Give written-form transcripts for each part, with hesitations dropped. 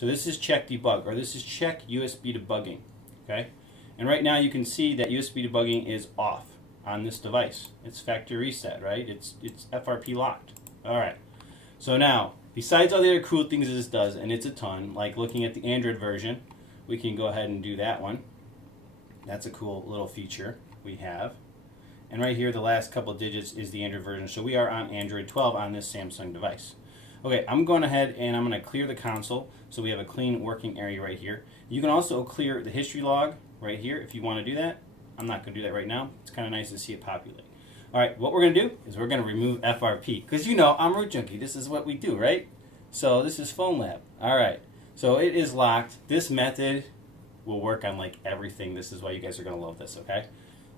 So this is check debug, or this is check USB debugging, okay? And right now you can see that USB debugging is off on this device. It's factory reset, right? It's FRP locked. All right. So now, besides all the other cool things this does, and it's a ton, like looking at the Android version, we can go ahead and do that one. That's a cool little feature we have. And right here, the last couple digits is the Android version. So we are on Android 12 on this Samsung device. Okay, I'm going ahead and I'm going to clear the console so we have a clean working area right here. You can also clear the history log right here if you want to do that. I'm not going to do that right now. It's kind of nice to see it populate. All right, what we're going to do is we're going to remove FRP. Because you know, I'm Root Junkie. This is what we do, right? So this is Phonlab. All right, so it is locked. This method will work on like everything. This is why you guys are going to love this, okay?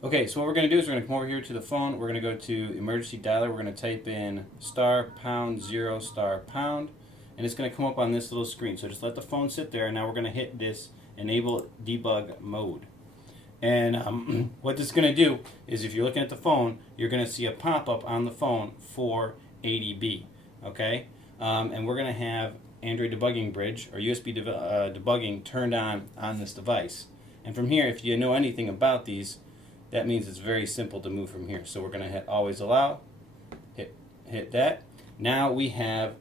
Okay, so what we're going to do is we're going to come over here to the phone. We're going to go to emergency dialer. We're going to type in *#0*#, and it's going to come up on this little screen. So just let the phone sit there, and now we're going to hit this enable debug mode. And what this is going to do is if you're looking at the phone, you're going to see a pop-up on the phone for ADB, okay? And we're going to have Android debugging bridge or USB debugging turned on this device. And from here, if you know anything about these, that means it's very simple to move from here. So we're going to hit always allow, hit that. Now we have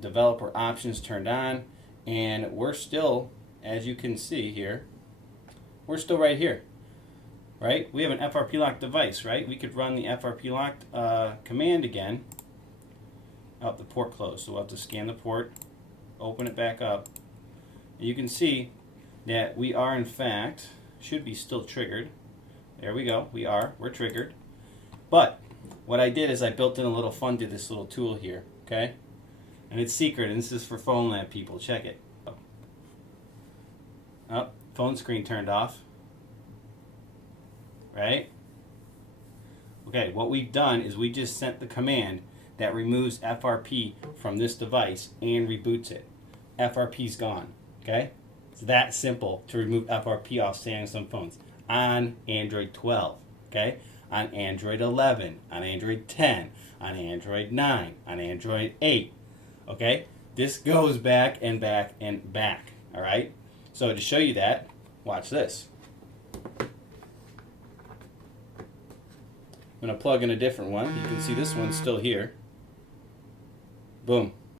developer options turned on, and we're still, as you can see here, we're still right here, right? We have an FRP locked device, right? We could run the FRP locked command again. Oh, the port closed, so we'll have to scan the port, open it back up. And you can see that we are in fact, should be still triggered. There we go, we're triggered. But what I did is I built in a little fun to this little tool here, okay? And it's secret, and this is for Phonlab people, check it. Oh, phone screen turned off, right? Okay, what we've done is we just sent the command that removes FRP from this device and reboots it. FRP's gone, okay? It's that simple to remove FRP off Samsung phones on Android 12, okay? On Android 11, on Android 10, on Android 9, on Android 8, okay? This goes back and back and back, all right? So to show you that, watch this. I'm going to plug in a different one. You can see this one's still here. Boom.